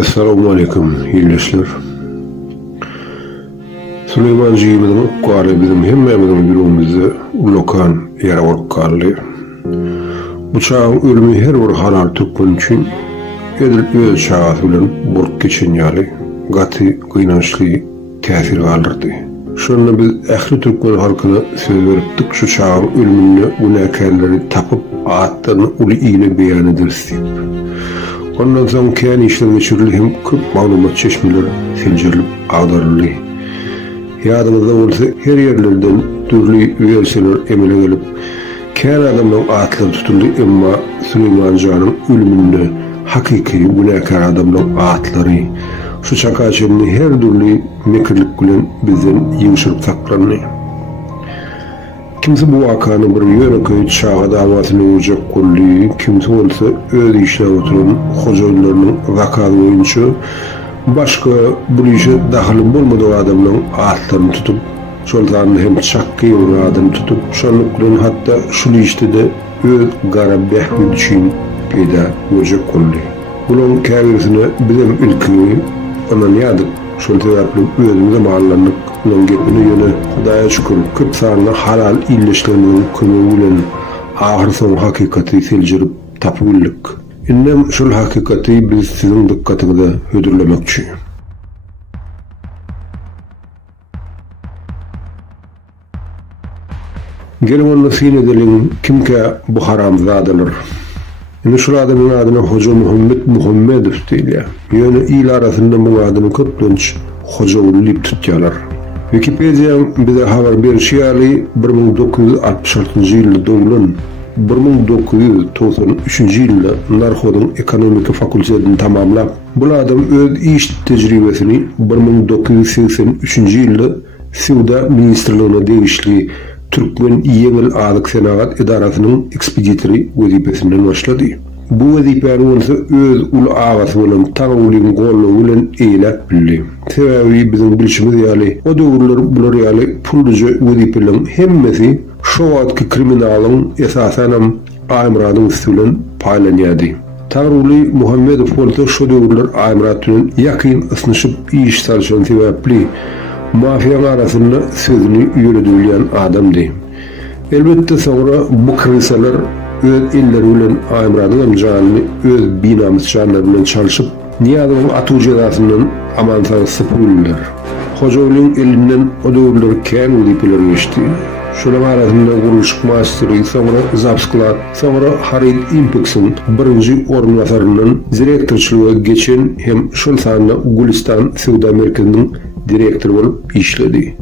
Assalamu alaikum iyleşler. SÜLEYMAN'ın kuarı bizim hemmemizin birumizde lokan yer orkallı. Bu çağın ölümü her bir harar Türkmen için edilip öz çağası bilen burk geçen yali gatı kıynançlı tesir kaldırdı. Şununla biz ehli Türkmen halkına söz veriptik şu çağın ölümünü günahkarları tapıp ağıtlarını ulu iğne beyan ederiz deyip. Ondan sonra kendi işler geçirildi hem köp malumat çeşmeler silcirilip ağdarıldı. Yadımızda olsa her yerlerden türlü üyerseler emele gelip kendi adamdan ağıtlar tutuldu ama SÜLEYMAN'ın ölümünde hakiki günahkar adamdan ağıtları şu çakaçını her türlü mekirlik gülen bizden yığışırıp saklandı. Kimse bu vakanı bir yöneköyü çağa davasını olacak kolluğu, kimse olsa öz işine oturan hocalarının vakadı oyuncu, başka bu işe dahil olmadığı adamların ağıtlarını tutup, şoltanını hem çakkı yolu adamı tutup, şanlıkların hatta şu işte de öz gara behmi üçün peyda olacak kolluğu. Bunun kâvirisine bizim ülkeyi ona niyadık, şolta yapılıp özümüze bağlandık. Bunun gepini yöne Hudaya şükür, kıp sağına halal illeşlerinin kömöğüyle ahir son hakikati silcirip tapıbildik. İnnem şul hakikati biz sizin dikkatinize hödürlemekçi. Gelin onu sin edelim kimke bu haram zadalar. Yine şul adamın adına Hoca Muhammedov değil ya. Yöne il arasında bu adamı köplünç Hoca ullip tutyalar. Wikipedia bize haber berişiyali 1966 yılda doğulan 1993 yılda Narhod'un ekonomik fakültesini tamamlap bu adam öz iş tecrübesini 1983 yılda Suda Ministerliğine değişli Türkmen Yengil Ağlık Senagat İdarasının ekspeditörü vazifesinden başladı. Bu vazipenin olsa öz ulu ağası olan tanıulun gollu olan eylep bildi. Sebebi bizim bilişimiz yali. O doğrular bular yali pulluca vazipelerin hemmesi şovatki kriminalın esasen Halmyrat'ın üstülen paylanyadı. Tanrıuli Muhammedov olsa şu doğrular Halmyrat'ın yakın ısınışıp iş çalışan sebepli mafyanın arasında sözünü yürüdüleyen adamdı. Elbette sonra bu krisalar öz illeriyle Halmyrat'ın amcanını öz binamız canlarıyla çalışıp niyadının atı cezasından amansan sıfırlar. Hocaoğlu'nun elinden o doğruları kendi udipileri geçti. Şunun arasında kuruluşuk masteri, sonra Zapsklat, sonra Harit Impex'in birinci ornasarının direktörçülüğe geçen hem şol sanına Gulistan Sevda Merkezi'nin direktörü olup işledi.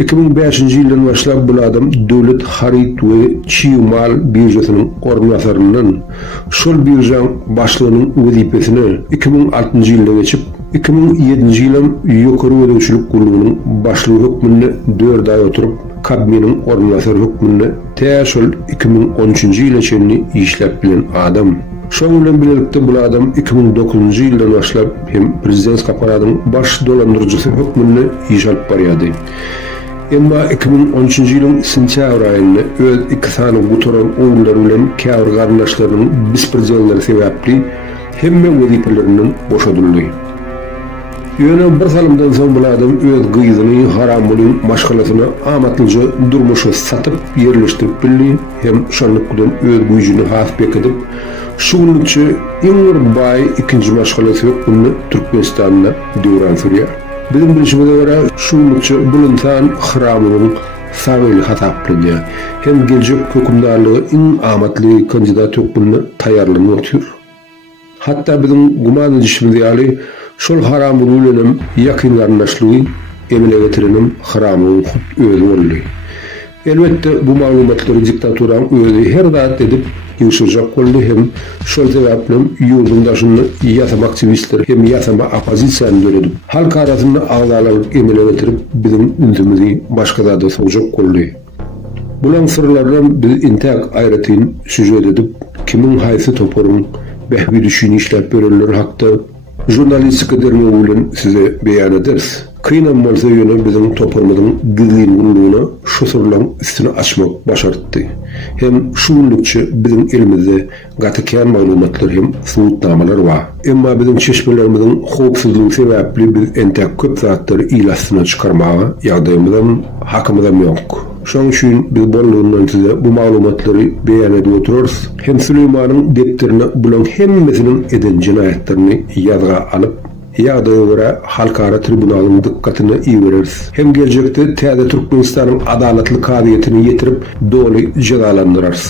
2005 yıldan başlap bu adam devlet harit ve çiğmal birjasının ornasarının şol birjan başlığının vazifesine 2006 yılda geçip 2007 yılın yukarı ödevçülük kurulumunun başlığı hükmünde 4 ay oturup kabinin ornasar hükmünde teşol 2013 yıla çenini işlep bilen adam. Şonunla birlikte bu adam 2009 yıldan başlap hem prezident kaparadın baş dolandırıcısı hükmünde iş alıp baryadı. Ama 2013 yılın sentyabr ayında öz iki tane gutoran oğullarıyla kâvr kardeşlerinin bisprezelleri sebepli hemme vazifelerinden boşadıldı. Yöne bir salımdan son bu adam öz gıyızını haramının maşgalasına amatlıca durmuşa satıp yerleştirip bildi hem şanlıklıdan öz gücünü hasbek edip şugunlukça en bay ikinci maşgalası yok bunu Türkmenistan'da devran sürüyor. Bizim bilişimize göre şugunlukça bu insan haramının savaylı hataplıca hem gelecek hükümdarlığı en amatlı kandidat yok bunu tayarlığını otuyor. Hatta bizim gumanın işimize yali şol haramın ulenim yakınlarınlaşlığı emine getirenim haramın özü oldu. Elbette bu malumatları diktaturan özü her rahat edip yığışacak oldu hem şol sebeplen yurdundaşını yasama aktivistler hem yasama apozisyanı döredip halk arasında ağlarlık emine getirip bizim ünzümüzü başka da soğuyacak oldu. Bulan sırlardan biz intak ayretin süjet edip kimin haysi toporun behbi düşün işler bölünür hakta jurnalistik derneğiyle size beyan ederiz. Kıynan malsa yöne bizim toparmadığın gizliğin bulduğuna şu soruların üstünü açmak başardı. Hem şunlukçu bizim elimizde gatıken malumatlar hem suutnamalar var. Ama bizim çeşmelerimizin hoopsuzluğu sebeple biz entek köp zatları ilasına çıkarmaya yağdayımızdan hakkımızdan yok. Şoň üçin biz bolluğundan size bu malumatları beyan edip otururuz. Hem Süleyman'ın defterine bulan hemmesinin eden cinayetlerini yazga alıp ýagdaýa görä halkara tribunalyň dikkatyny iýereriz. Hem geljekde täze Türkmenistanyň adalatly kabiýetini ýetirip doly jazalandyrarys.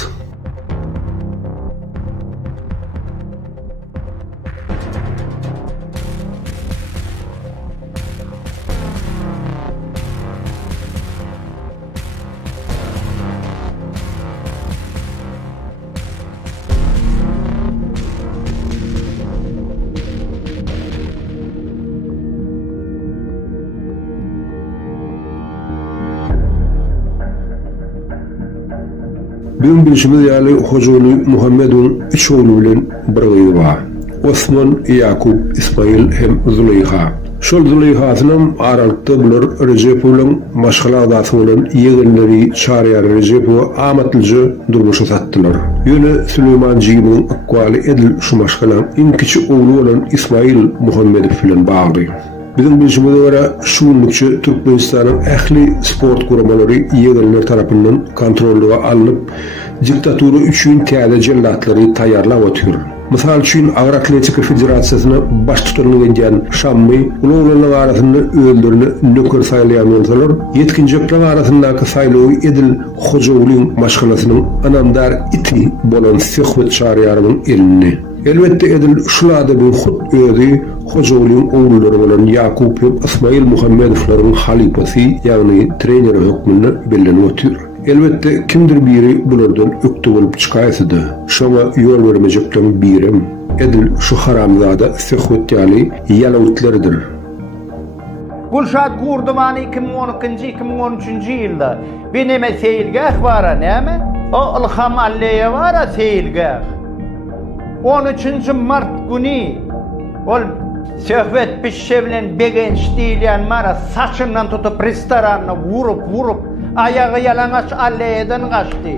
Bizim bilişimiz ýaly Hojaly Muhammed'in üç oğlu bilen bir gyzy bar. Osman, Yakup, İsmail hem Zuleyha. Şol Zuleyhasynyň aralykda bular Rejepow bilen maşgala adasy bolan ýegenleri Çarýar Rejepow amatlyca durmuşa satdylar. Ýöne Süleýman'yň akwaly edil şu maşgalaň iň kiçi oğlu bolan İsmail Muhammedow bilen bagly. Bizim bilişimize göre şunlukçu Türkmenistan'ın ähli sport guramalary ýegenler tarapyndan kontrolüge alınıp diktaturu üçin täze jellatlary taýýarlap otyr. Mysal üçin Agrar Atletika Federasiýasyna baş tutulan edýän Şammy uluglaryň arasynda öldürüni nöker saýlaýan bolsalar, yetkinjekler arasyndaky saýlawy edil Hojalyň maşgalasynyň anandar iti bolan Sehwet Çarýaryň elini. Elbette edil şulada bir hut özi Hojalyň oğulları bolan Yakup ve İsmail Muhammedowlaryň halipasy ýagny treneri hökmünde bellenip otyr. Elbette kimdir biri bulardan öktü bolup çykaýsydy. Şoňa ýol bermejekler birim edil şu haramzada Sehwet ýaly ýalawutlarydyr. Gulşat Gurdumany 2012-2013 ýylda beneme seýilgäh bara näme? O Ilham Alliýe bara seýilgäh. 13 Mart günü ol Sehwet Bişşe bilen begenç diýilýän mara saçyndan tutup restoranyny vurup ayağı yalanaç Alliýeden gaçdy.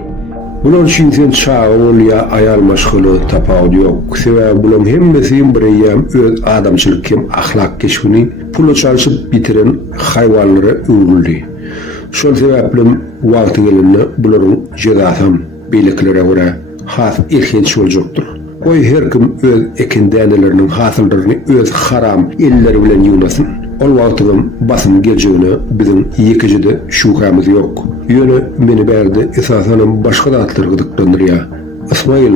Bular üçin sen çağı bolýa aýal maşgaly tapawdy ýok. Sebäbi bular hemmesi bir ýam öz adamçylyk hem ahlak keşfini pul çalyşyp bitiren haýwanlara öwrüldi. Şol sebäple wagty gelende bularyň jazasy beýleklere görä has irhenç boljakdyr. Oy her kim öz ekindenelerinin hasıllarını öz haram elleri bilen yumasın. Ol wagtyň basym geljegine bizim ýekijide şukamyz ýok. Ýöne meni berdi esasanym başga zatlar gydyklandyrýar. İsmail,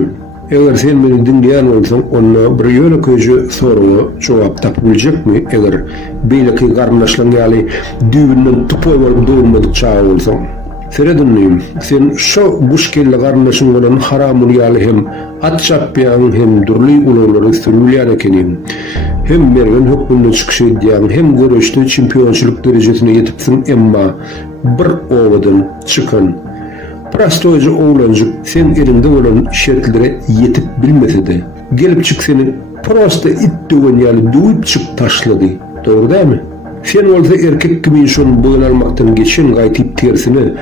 eger sen meni dinleýän bolsaň, onda bir ýöne köýje soruga jogap tapyp biljekmi? Eger beýleki garnaşlaryň ýaly düýünden tupoy bolup döwürmedik çağa bolsaň. Seredinliyim, sen şu guşkelle garnaşyň bolan haramul ýaly hem at çapýan hem durly ululary sürülýän ekenim. Hem mergen hökmünde çykyş edýän hem görüşde çempionçylyk derejesine ýetipsiň, emma bir owadan çykan prastoýja oğlanjyk sen elinde bolan şertlere ýetip bilmesede gelip çyk seni prosta it döwen ýaly duýup çyk taşlady. Dogry dämi? Sen bolsa erkek kimin şonu boyun almaktan geçen gaýtyp tersini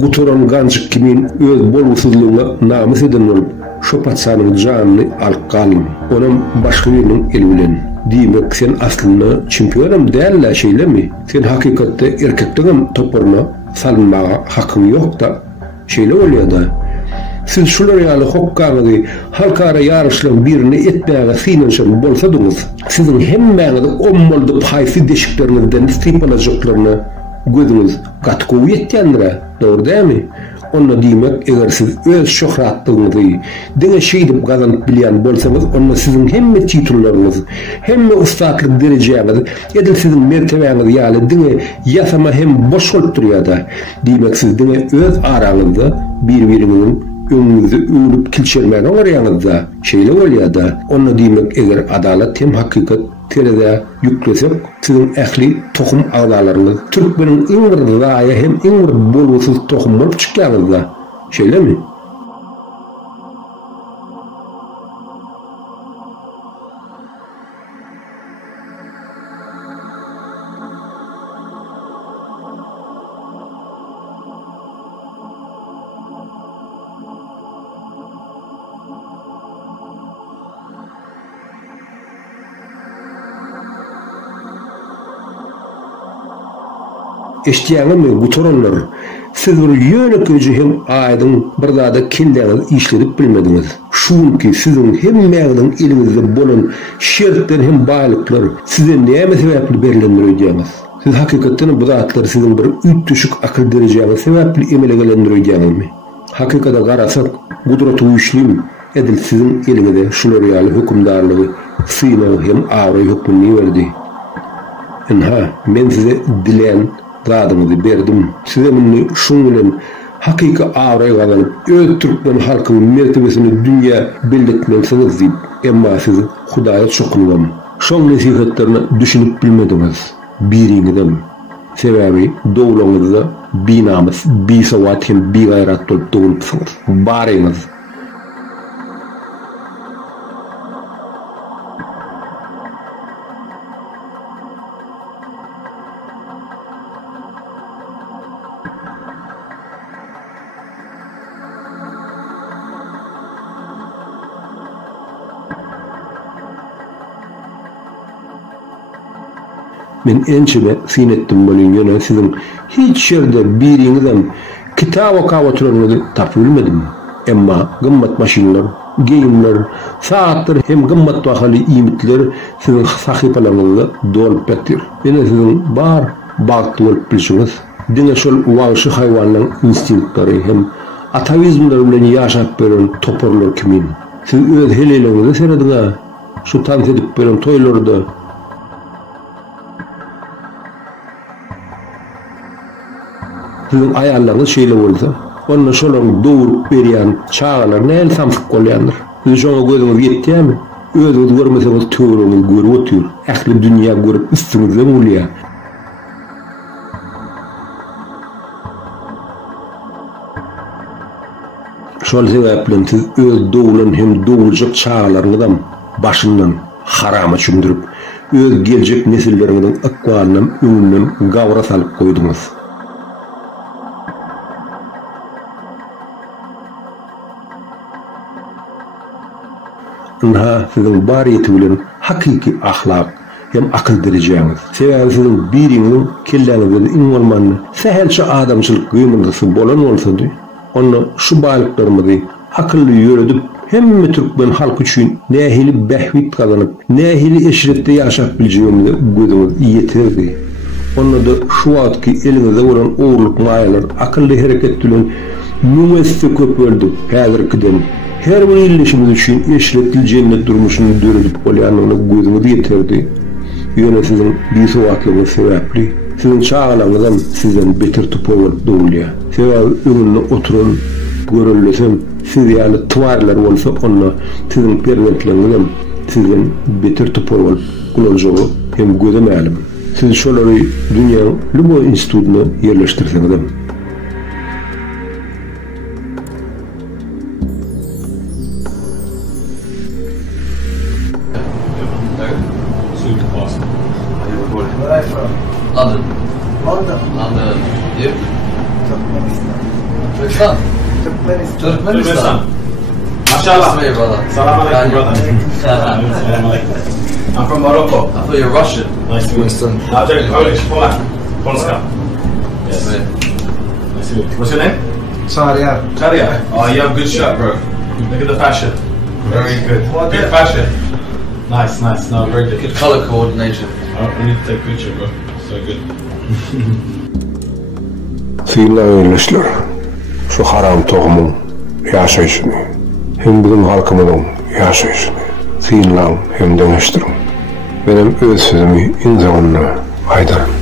guturan ganjyk kimin öz bolgusyzlygyna namys eden bolup şo patsanyň janyny alyp galym. Onam başga biriniň eli bilen. Diýmek sen aslynda çempionam däl şeýlemi? Sen hakykatda erkekdigim toporuna salynmaga hakyň ýok da şeýle bolýar-da. Siz şular ýaly hokkagdy halkara ýarışlaryň birini etmäge synanşan bolsadyňyz, siziň hemmäňiz ommoldy paýsy deşiklerinizden istiýpalajaklaryny gözüňiz gatkow ýetýändir. Dogry dämi? Onda diýmek, eger siz öz şöhratlygyňyzy diňe şeýdip gazanyp bilýän bolsaňyz, onda siziň hemme titullaryňyz, hemme ustatlyk derejeňiz, edil siziň mertebeňiz ýaly diňe ýasama hem boş bolup durýar-da. Diýmek, siz diňe öz araňyzda bir-biriňiň öňüňizde öwrüp kilçermäge garaýaňyzda şeýle bolýar-da. Onda diýmek, eger adalat hem hakykat terede yüklesek, sizin ähli tohum agdalaryňyz türkmeniň iň bir gaýa hem iň bir bolgusyz tohum bolup çykýarlar-da. Şeýlemi? eşdiýäňmi gutoranlar, siz bir ýönekçi hem aýdyň bir zada kendiňiz işledip bilmediňiz. Şuňky siziň hemmäňiň eliňizde bolan şertler hem baýlyklar size näme sebäpli berilendirýäňiz? Siz hakykatdan bu zatlar siziň bir ütdüşük akyl derejäňiz sebäpli emelendirýäňizmi? Hakykata garasak, gudraty güýçlim edil siziň eliňizde şular ýaly hökümdarlygy Söýünov hem awry hökmüni berdi. Enha, men size dilen zadymyzy berdim. Size meni şuň bilen hakyky awry gazanyp öz türkmen halkynyň mertebesini dünýä belletmeksiniz diýip, emma siz Hudaýa çokundum. Şoň nesihatlaryny düşünüp bilmediňiz. Biriňizem. Sebäbi dowlaňyzda binamyz, bisawat hem bigaýrat bolup dowulupsyňyz. Baryňyz. Men ençime sinetdim bolýan ýöne siziň hiç ýerde biriňizem kitap okap oturanyňyzy tapylmadym. Emma gymmat maşinler, geyimler, saatlar hem gymmat bahaly iýmitler siziň sahypalaryňyzda dolup betdir. Mene siziň bar bagty bolup bilýäňiz. Diňe şol wagşy haýwanyň instinktleri hem atavizmler bilen ýaşap beren toporlar kimin. Siz öz heleleňizde serediňiz. Şu tans edip beren toýlarda sizin ayarlarınız şeyle olsa, onunla şolan doğurup berýän çağalar näle samsyp golýandyr. Siz şoňa gözüňiz ýetdimi? Özüňiz görmeseňiz töwereňiz görüp otur. Ähli dünýä görüp üstüňizde bolýar. Şol sebäpli siz öz dowlan hem dowuljak çağalaryňyzdan başyndan harama çümdürüp, öz geljek nesilleriňiň akwalynyň öňünden gawra salyp goýdyňyz. Enha siziň bariyeti bilen hakyky ahlak hem akyl derejäňiz. Sebäbi siziň biriňiň kelläňizde iňormanly sähelçe adamçylyk gymrysy bolan bolsady, onu şu baýlyklarymyzy akylly ýöredip hemme türkmen halky üçin nähili behwit kazanyp, nähili eşretde ýaşap bilýärmiňizi gözüňiz ýeterdi. Onu da şu wagtky eliňizde bolan owurlyk maýalar akylly hereket bilen nüwesde köp öldü häzirkiden. Her bir ilişimiz için eşretli cennet durmuşunu döredip bolýanyny gözüňiz ýeterdi. Ýöne siziň bisawatlygyňyz sebäpli, siziň çağalaňyzdan sizden beter tupar bolup dowulýar. Sebäbi öňünde oturan görüllesem, siz ýaly twarlar bolsa, onda siziň perwentligiňizden sizden beter tupar bolup gulanjagy hem gözemälim. Siz şolary dünýäniň lubo institutyna ýerleştirseňiz, London. London. You? Turkmenistan. Turkmenistan. Mashallah. Nice to meet you, brother. Salam alaikum, brother. Salam alaikum. I'm from Morocco. I thought you were Russian. Nice to meet you. I'm Polish, Polak. Polska. Yes. Nice to meet Nice to meet you. What's your name? Sharia. Sharia. Oh, you have good shirt, bro. Look at the fashion. Very good. Good fashion. Nice, nice. No, very good. Good color coordination. Oh, we need to take a picture, bro. So good. Söýleýänler. Şu haram tohumyň ýaşaýyşyny, hem biziň halkymyzyň ýaşaýyşyny syýlaň hem deňeşdirin. Benim öz sözümi inzanyna aýdarym.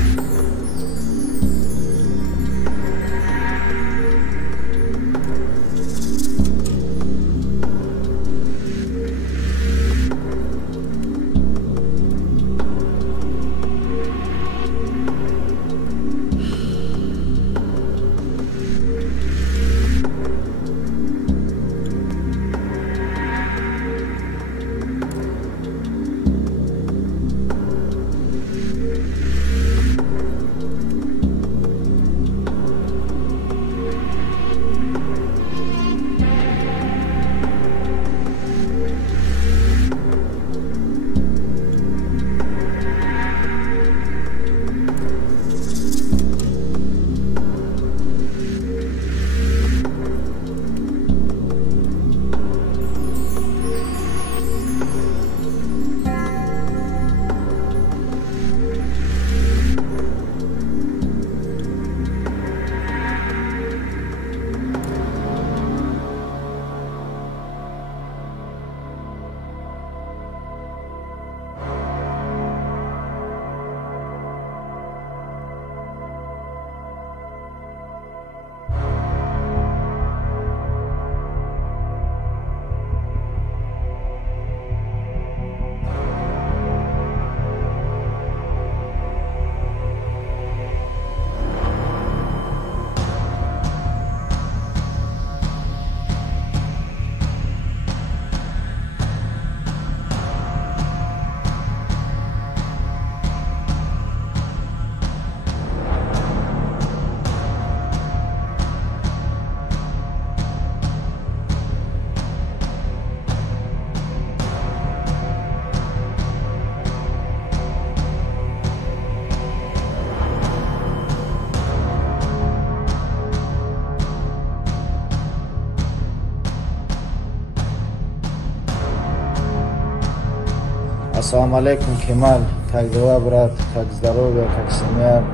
Ассаламу алейкум, Кемаль. Как дела, брат? Как здоровье, как семья?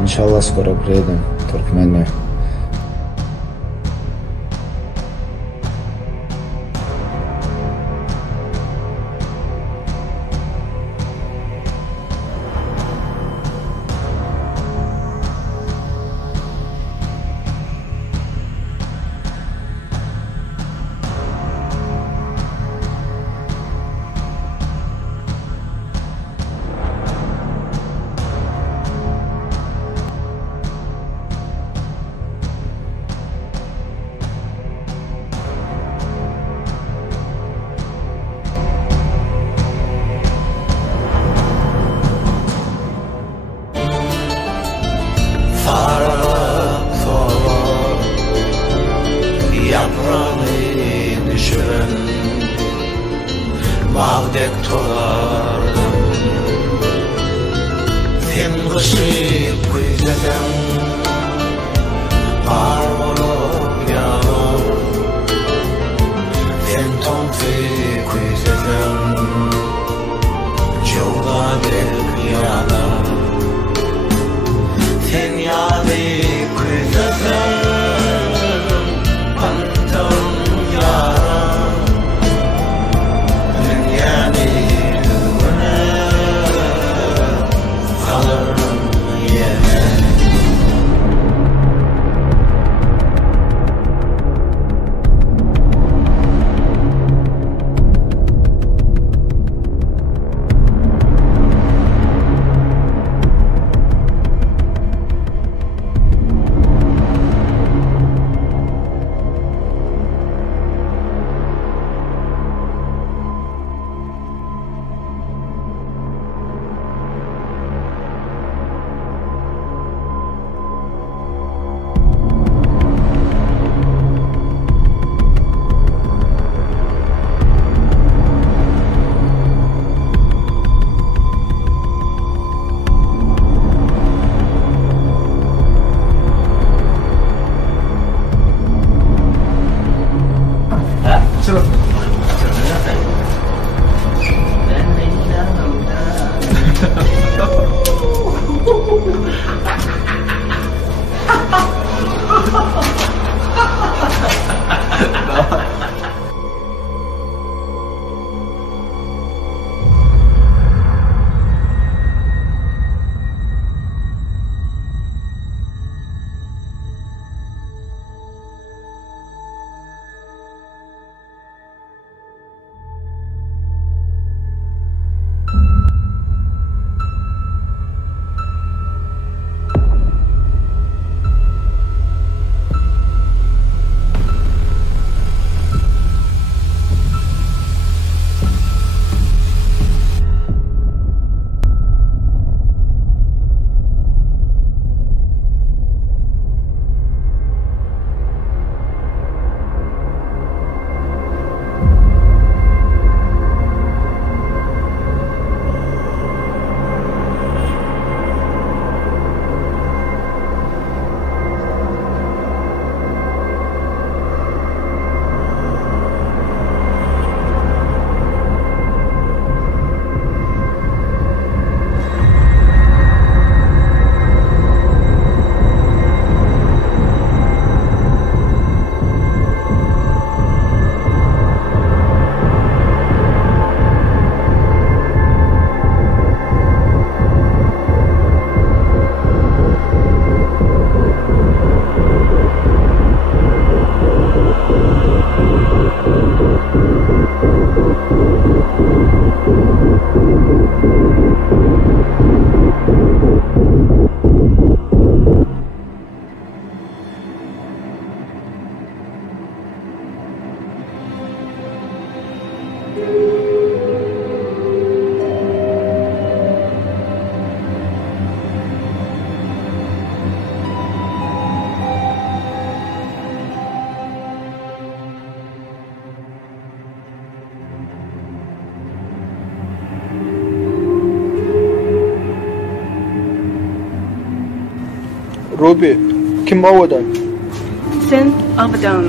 Иншаллах, скоро приедем в Туркмению. Bağdek tolardım Sen kışıp kuyzeden Var olup yağar Sen tonfi kuyzeden Yolda dek yağar Sen yağdı kuyzeden Pantam yağar Ruby, kim ovada? Sen avadan.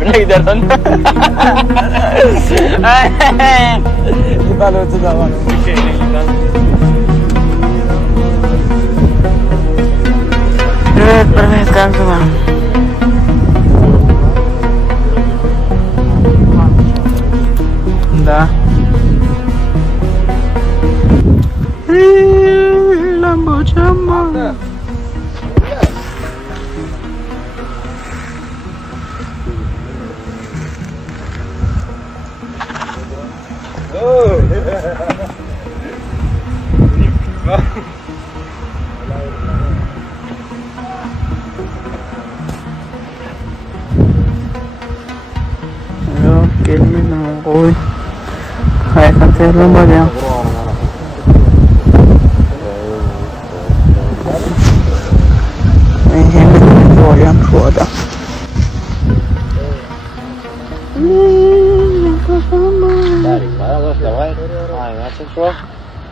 Bile gidersen. Gitar ötü de var. Evet, привет, как дела? Да. Ламбо-чамбо. Gelin koy. Haykan terlalu banyak. Hemen koyam şurada.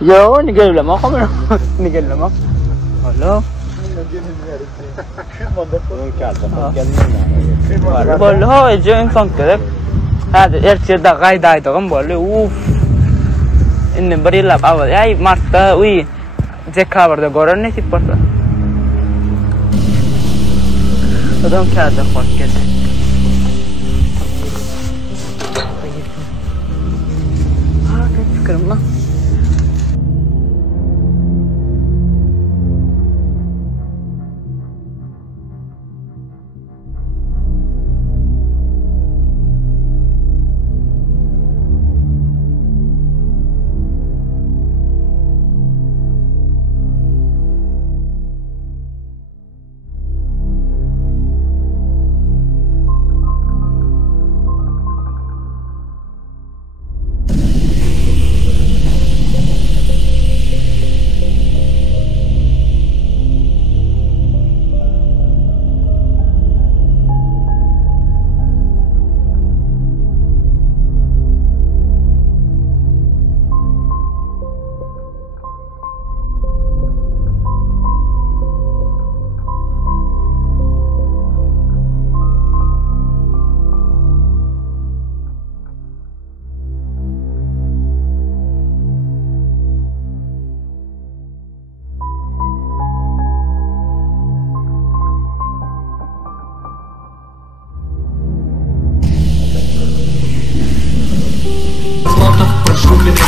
Yo, ni gel lama kamu. Ni gel lama. Halo. Bolho aja insan kerek. Hadi erkekte gaydaydı kan böyle. Uf. İnne bari lap awal. Ay Mart'ta uy. Ceka vardı gören ne tip vardı. Adam kağıda hoş geldi. Kaç fikrim lan.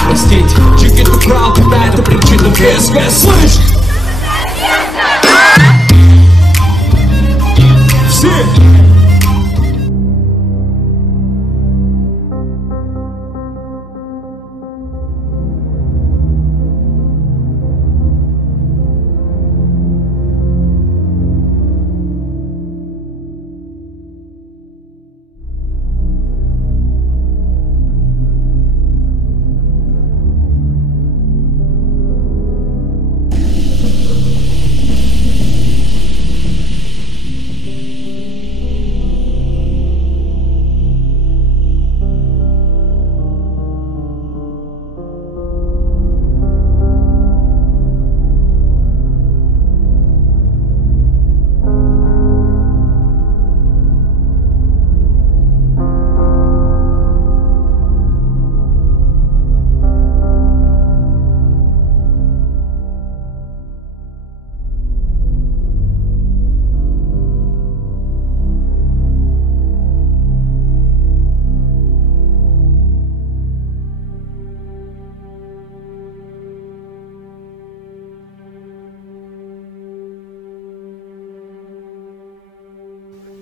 Простите, чекит украл, когда это причина ВСВ, слышь? Все!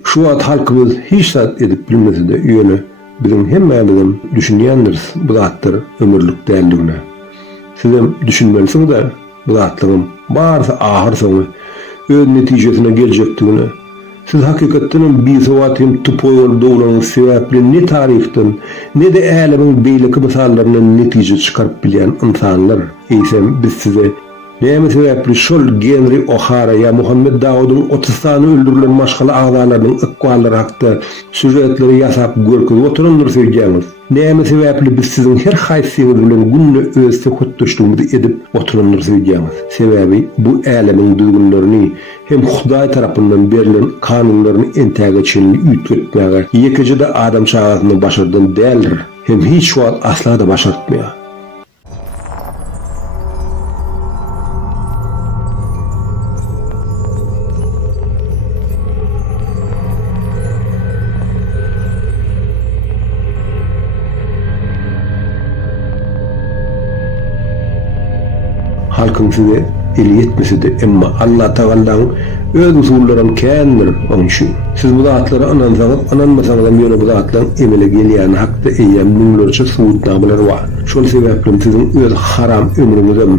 Şu wagt halkymyz hiç zat edip bilmese de öýle biziň hemmäligem düşünýändir bu zatlar ömürlük däldigine. Sizem düşünmeliňiz da bu zatlygym barsa ahir soňy öz netijesine geljekdigine. Siz hakykatdan bir sowatym tupoýul dowlanyň sebäpli ne tarihden ne de älemin beýleki misallarynyň netije çykaryp bilýän insanlar. Eýsem biz size Näme sebäpli şol Genri O'Hara ya Muhammed Dawud'un 30 tany öldürilen maşgala agzalarynyň ıkwallary hakda süjetleri ýasap görkezip oturanlar söýýäňiz. Näme sebäpli biz siziň her haýsyňyz bilen günne öz töhütdüşligimizi edip oturanlar söýýäňiz. Sebäbi bu älemiň duýgunlaryny hem Hudaý tarapyndan berilen kanunlaryny entäge çenli üýtgetmäge ýekejide adam çagasyny başardan däldir. Hem hiç wagt asla da başartmaýar. Halkyň size eli yetmese de emma Allah Taala'nın öz usullaryny kändir onuň üçin. Siz bu zatlary anansaňyz, ananmasaňyz hem ýöne bu zatlaryň emele gelýän hakda eýen müňlerçe suwutnamalary bar. Şol sebäplen siziň öz haram ömrüňizem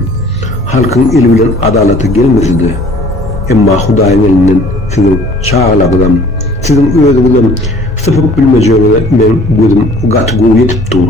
halkyň eli bilen adalaty gelmese de emma Hudaýyň elinden siziň çağlagydam, siziň özüňizem sypyp bilmejegine men gözüm gatgy ýetip dur.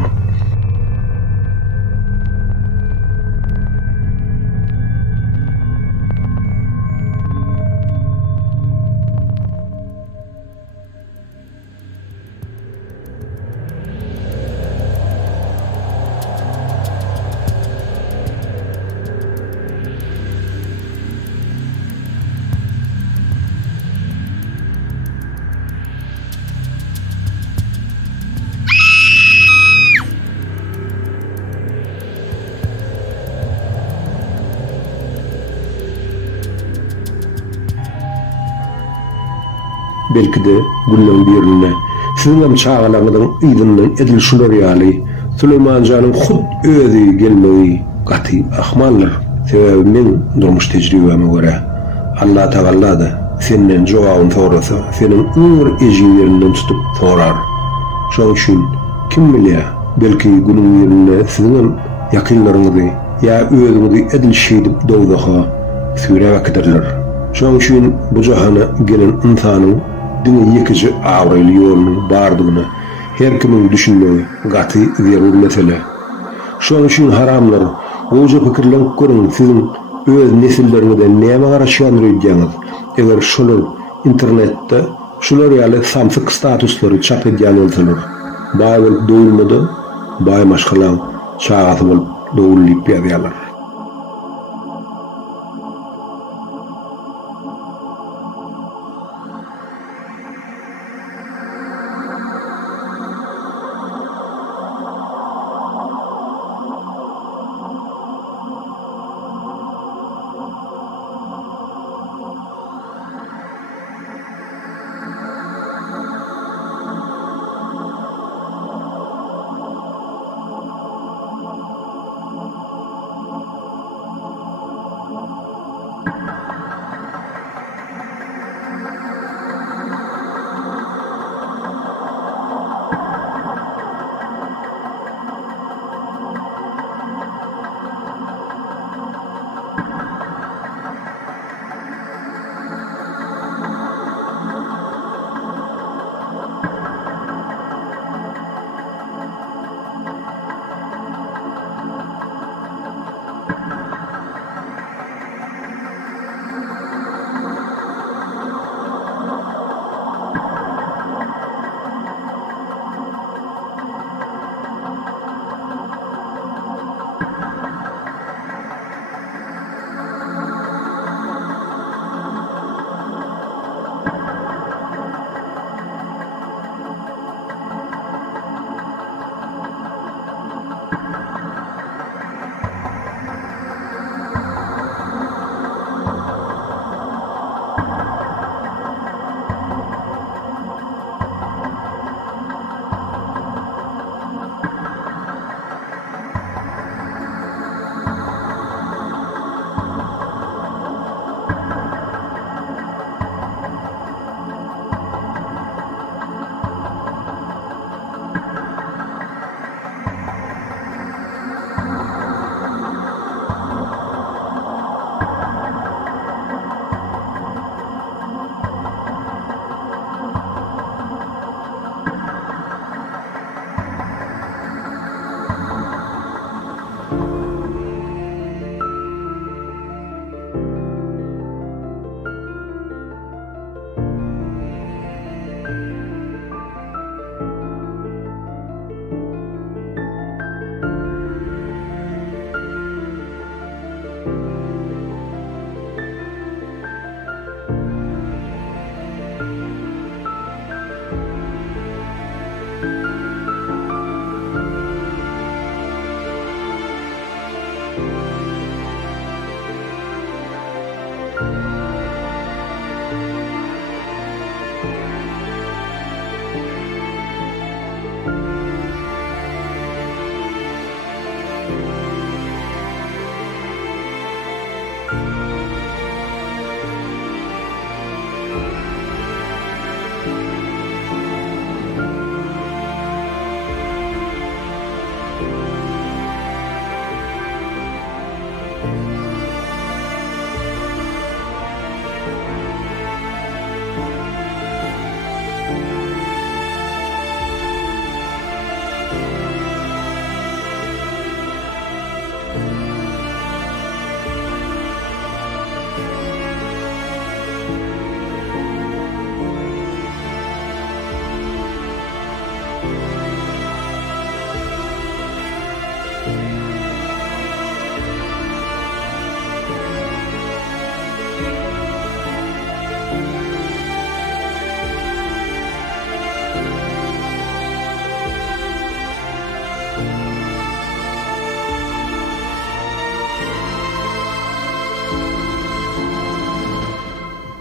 Belki de günün birine sizin çağalaryňyň ýygynyň edil şular ýaly Süleymanjanyň hud özi gelmegi gaty ahmanlar. Sebäbi men durmuş tejribeme görä Allah Taala da senden jogabyny sorasa senin ömür ejinlerinden tutup sorar. Şoň üçin kim bilýär, belki günün birine sizin ýakynlaryňyzy ýa özüňizi edil şeýdip dowdaha süreýärler. Şoň üçin bu jahana gelen insanyň dini ýekiji awraly ýolunyň bardygyny her kimiň düşünmegi gaty zerur mesele. Şoň üçin haramlar goýja pikirlenip görüň siziň öz nesilleriňizden näme garaşýan öýdýäňiz. Eger şolar internetde şolar ýaly samsyk statuslary çap edýän bolsalar, baýyl doýulmady, baý maşgalan çagasy bolup doýulyp ýazýarlar.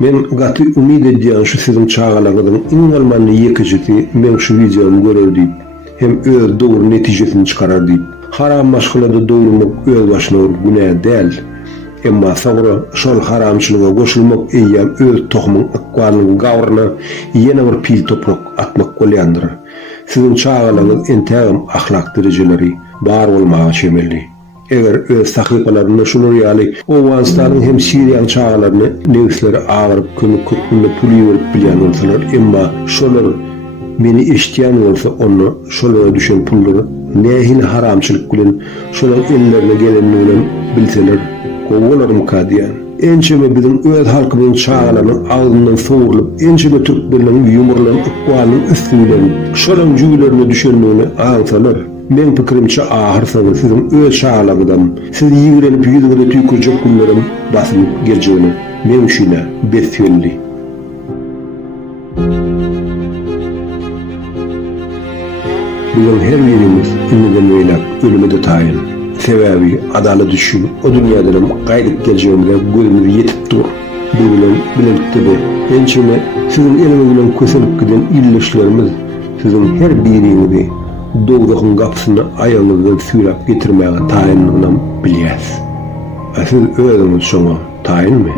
Men gaty umid edýän şu sizin çağalagyň iň bolmany ýekijiti men şu videomy görer diýip, hem öz dogry netijesini çykarar diýip, haram maşgulada dogrumak öz başyna günä däl. Emma sagara şol haramçylyga goşulmak eýýän öz tohumyň akwalyny gawryna ýene bir pil toprak atmak bolýandyr. Sizin çağalagyň entägim ahlak derejeleri bar bolmagy şemelli. Eger öz sahypalaryny şunu ýaly Owganistanyň hem Siriýanyň çağalaryny negisleri agyryp köpünde pul ýerip bilýän bolsalar, emma şolar meni eşitýän bolsa onu şolara düşen pullary nähil haramçylyk bilen şolar ellerine gelenini bilen bilseler, gowalarym kadýan. Ençeme biziň öz halkymyň çağalaryny agzyndan soğuryp, ençeme türkmenleriň ýumurlaryň akwalyny üstünden şolar jüýlerini düşenini aňsalar, men pikirimçe ahırsaňyz sizin öz çağalagydan siz ýigrenip ýüzüňe tüýkürjek günlerim basyp geljegini men üçine besýelli. Biziň her birimiz ümiden öýläp ölümede taýyn. Sebäbi adalet üçin o dünýäden gaýdyp geljegimizde gözümüz ýetip dur. Bu bilen bilelikde ençeme sizin eliniz bilen köselip giden illeşlerimiz sizin her birinizi dogdakyň gapysyna aýalyňyzdan süýläp getirmäge taýynlygyny bilýäs. Siz özüňiz şoňa taýynmy?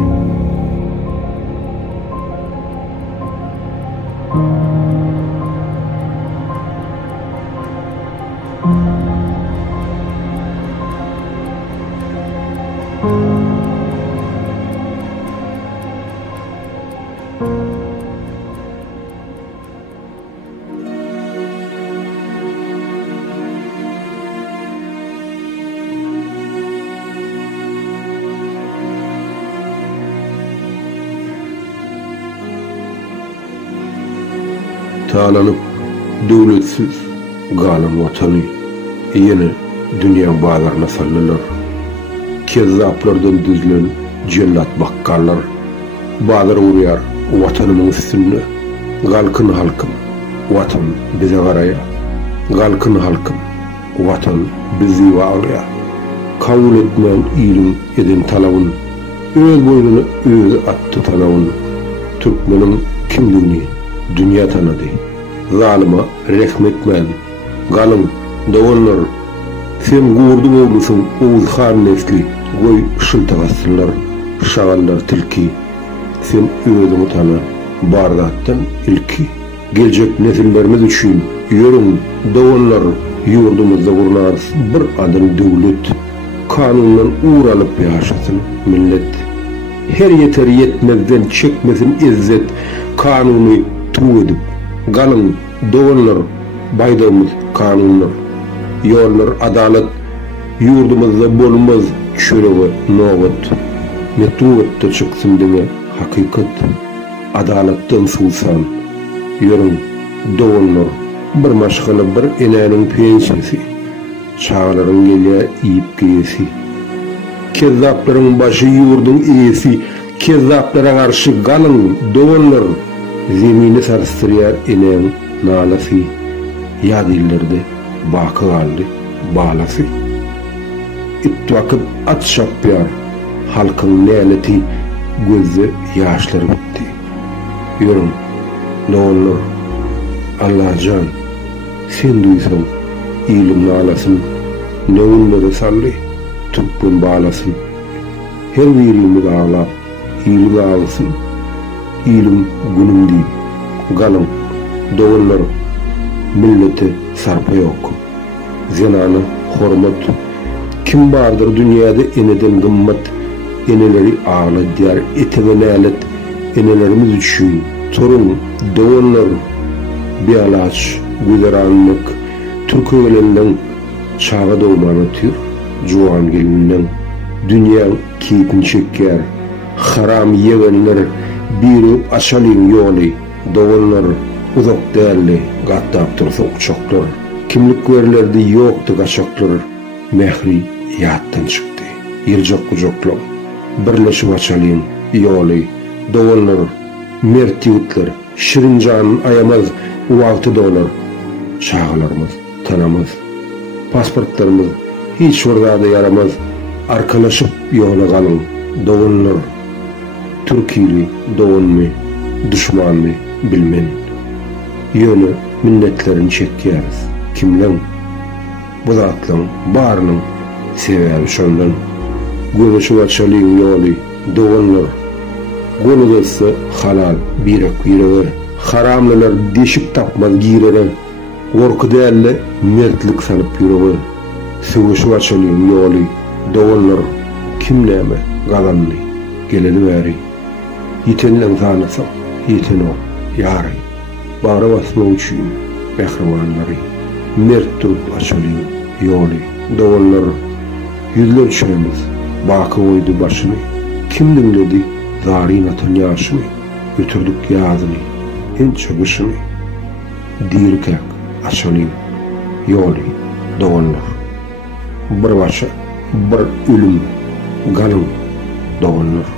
Talanıp döwletsiz galan watany ýene dünýä baýlaryna sallylar. Kezzaplardan düzlen jellat bakkallar baýlar urýar watanynyň üstüne. Galkyn halkym, watan bize garaýa. Galkyn halkym, watan bizi waglaýa. Kabul etmän ilim eden talabyn, öz boýnuny öz atdy talabyn. Türkmeniň kimligini dünýä tanady. Zalyma rehmetmän. Galym, dowlar, sen gurduň oglusyň, Oğuz han nesli, goý şyltagaslar, şagallar tilki. Sen özüňi tana, bardatdan ilki. Geljek nesillerimiz üçin ýörüň, dowlar, ýurdumyzda gurnar bir adam döwlet. Kanundan uğralyp ýaşasyn millet. Her yeter yetmezden çekmesin izzet, kanuny tuw edip. Galym, dowlar, baýdamyz kanunlar, ýollar adalet, ýurdumyzda bolmaz çöregi nowat. Metuwatda çyksyn diňe hakykat, adaletden suwsan. Ýörüň, dowlar, bir maşgala bir eläniň pensiýasy, çağlaryň gelýär iýip gesi. Kezzaplaryň başy ýurduň eýesi, kezzaplara garşy galym, dowlar, zemini sarstırýar enem nalasy, ýadillerde baky galdy balasy. Itwakyp at şapýar, halkyň näleti gözde ýaşlary bitdi. Ýörüň, dowlar, Allahjan, sen duýsaň, ilim nalasyn, nöwünleri sally, tüppün balasyn. Her birimiz ağlap, ilim ağlysyn. İlim günüm diýip, galym, dowlar, milleti sarpa ýok. Zenany hormat. Kim bardyr dünýäde eneden gymmat, eneleri ağladýar, etege nälet, enelerimiz üçin. Torun, dowlar, bialaç, güleranlyk, türkmenlerinden çağa dowmany tür, juwan gelininden dünýä keypini çekýär, haram ýegenler, biri aşalyň ýoly, dowlar, uzak däldi, gattap tursa ukçaklar. Kimlik görlerdi ýokdy gaçaklar, mehri ýatdan çykdy. Ýerjak gujoklar, birleşip aşalyň ýoly, dowlar, mert ýurtlar, şirin jan ayamaz, wagty dowlar. Çağlarymyz, tanamyz, pasportlarymyz hiç wagtda yaramaz. Arkalaşyp ýola galyn, dowlar, Türkili, doğunmy, düşmanmy bilmen. Ýöne minnetlerini çekýäris. Kimden? Bu zatlaryň barynyň sebäbi şondan. Göwüşi açalyň ýoly doğanlar. Golugasa halal birek ýürege. Haramlylar deşip tapmaz giýrere. Gorky dälle mertlik salyp ýürege. Göwüşi açalyň ýoly doğanlar. Kimläme galanly geleli bäri. Ýitenleň zanasa, ýeten ol, ýary. Bara basma üçin behriwanlary. Mert durup açalyň ýoly doğanlar. Yüzler çömüz, bakı oydu başını. Kim dinledi, zarin atan yaşını. Götürdük yazını, en çabışını. Dirkek, açalyň ýoly doğanlar. Bir başa, bir ölüm, galın doğanlar.